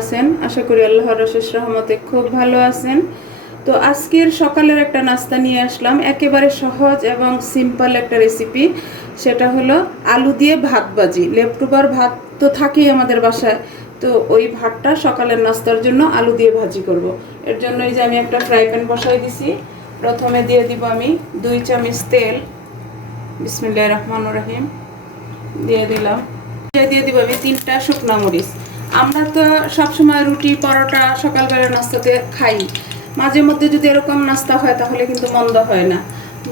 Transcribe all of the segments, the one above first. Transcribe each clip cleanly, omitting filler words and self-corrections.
আছেন? আশা করি আল্লাহর অশেষ রহমতে খুব ভালো আছেন। তো আজকের সকালের একটা নাস্তা নিয়ে আসলাম, একেবারে সহজ এবং সিম্পল একটা রেসিপি। সেটা হলো আলু দিয়ে ভাত ভাজি। লেফটোভার ভাত তো থাকেই আমাদের বাসায়, তো ওই ভাতটা সকালের নাস্তার জন্য আলু দিয়ে ভাজি করব। এর জন্য এই যে আমি একটা ফ্রাই প্যান বসাই দিছি। প্রথমে দিয়ে দিব আমি 2 চামচ তেল। বিসমিল্লাহির রহমানির রহিম দিয়ে দিলাম। দিয়ে দিব আমি 3টা শুকনা মরিচ। আমরা তো সবসময় রুটি পরোটা সকালবেলা নাস্তাতে খাই, মাঝে মধ্যে যদি এরকম নাস্তা হয় তাহলে কিন্তু মন্দ হয় না।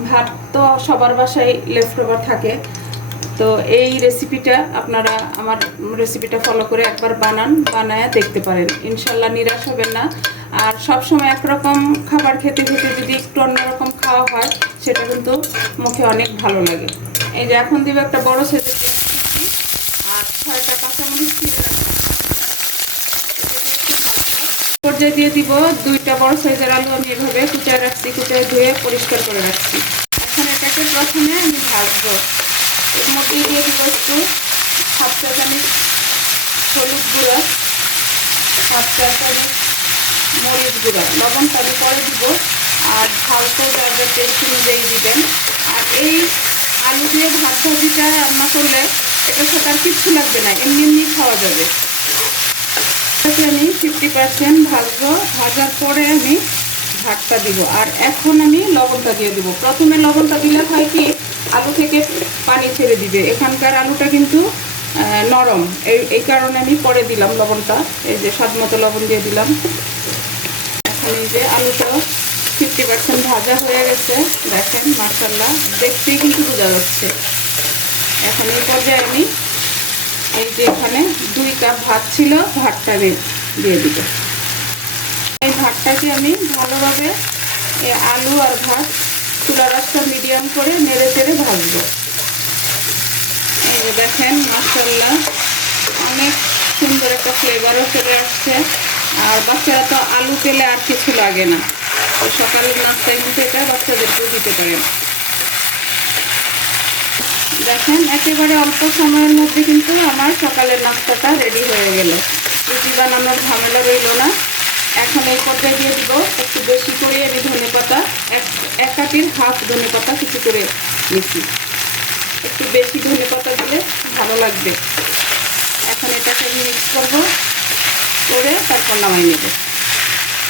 ভাত তো সবার বাসায় লেফট ওভার থাকে। তো এই রেসিপিটা আপনারা আমার রেসিপিটা ফলো করে একবার বানায় দেখতে পারেন, ইনশাল্লাহ নিরাশ হবেন না। আর সবসময় একরকম খাবার খেতে খেতে যদি একটু অন্যরকম খাওয়া হয় সেটা কিন্তু মুখে অনেক ভালো লাগে। এই যে এখন দিব একটা বড় সাইজের আর 6টা কাঁচামরিচ চিড়ে রাখলাম। পর্যায়ে দিয়ে দিব 2টা বড় সাইজের আলু। আমি এভাবে কুচায় রাখছি, কুচায় ধুয়ে পরিষ্কার করে রাখছি। এখন এটাকে প্রথমে আমি ভাজবো। এর মধ্যে দিয়ে দিব একটু 1/2 চা চামচ হলুদ গুঁড়া, 1/2 চা চামচ মরিচ গুঁড়া, লবণটা আমি পরে দিব। আর ঝালটা যার যার টেস্ট অনুযায়ী দিবেন। আর এই আলু দিয়ে ভাত ভাজিটা রান্না করলে এটার সাথে আর কিচ্ছু লাগবে না, এমনি এমনি খাওয়া যাবে। আমি 50% ভাজবো, ভাজার পরে আমি ভাতটা দিব। আর এখন আমি লবণটা দিয়ে দিব। প্রথমে লবণটা দিলে হয় কি, আলু থেকে পানি ছেড়ে দিবে। এখানকার আলুটা কিন্তু নরম, এই কারণে আমি পরে দিলাম লবণটা। এই যে স্বাদ মতো লবণ দিয়ে দিলাম। এখন এই যে আলুটাও 50% ভাজা হয়ে গেছে, দেখেন মাশাআল্লাহ, দেখতেই কিন্তু বোঝা যাচ্ছে। এখন এই পর্যায়ে আমি এই যে এখানে 2 কাপ ভাত ছিল, ভাতটা দিয়ে দিব। এই ভাতটাকে আমি ভালোভাবে আলু আর ভাত চুলার আঁচটা মিডিয়াম করে নেড়ে চেড়ে ভাজবো। এই যে দেখেন মাশাআল্লাহ, অনেক সুন্দর একটা ফ্লেভারও চলে আসছে। আর বাচ্চারা তো আলু পেলে আর কিছু লাগে না, তো সকালের নাস্তায় কিন্তু এটা বাচ্চাদেরকেও দিতে পারেন। দেখেন একেবারে অল্প সময়ের মধ্যে কিন্তু আমার সকালের নাস্তাটা রেডি হয়ে গেল। রুটি বানানোর ঝামেলা রইল না। এখন এই পর্যায়ে দিয়ে দিব একটু বেশি করে আমি ধনেপাতা, 1 কাঠির হাফ ধনেপাতা কিছু করে নিচ্ছি। একটু বেশি ধনেপাতা দিলে ভালো লাগবে। এখন এটাকে আমি মিক্স করবো, করে তারপর নামাই নেব।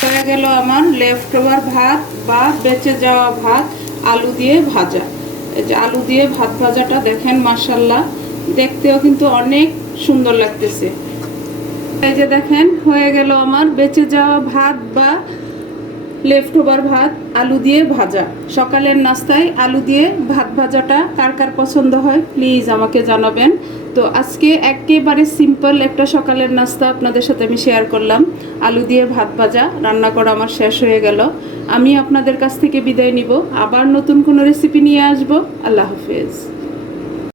হয়ে গেল আমার লেফট ওভার ভাত বা বেঁচে যাওয়া ভাত আলু দিয়ে ভাজা। এই যে আলু দিয়ে ভাত ভাজাটা দেখেন মাশাআল্লাহ, দেখতেও কিন্তু অনেক সুন্দর লাগতেছে। এই যে দেখেন হয়ে গেল আমার বেঁচে যাওয়া ভাত বা লেফট ওভার ভাত আলু দিয়ে ভাজা। সকালের নাস্তায় আলু দিয়ে ভাত ভাজাটা কার কার পছন্দ হয় প্লিজ আমাকে জানাবেন। তো আজকে একেবারে সিম্পল একটা সকালের নাস্তা আপনাদের সাথে আমি শেয়ার করলাম। আলু দিয়ে ভাত ভাজা রান্না করা আমার শেষ হয়ে গেল। আমি আপনাদের কাছ থেকে বিদায় নিব, আবার নতুন কোনো রেসিপি নিয়ে আসবো। আল্লাহ হাফেজ।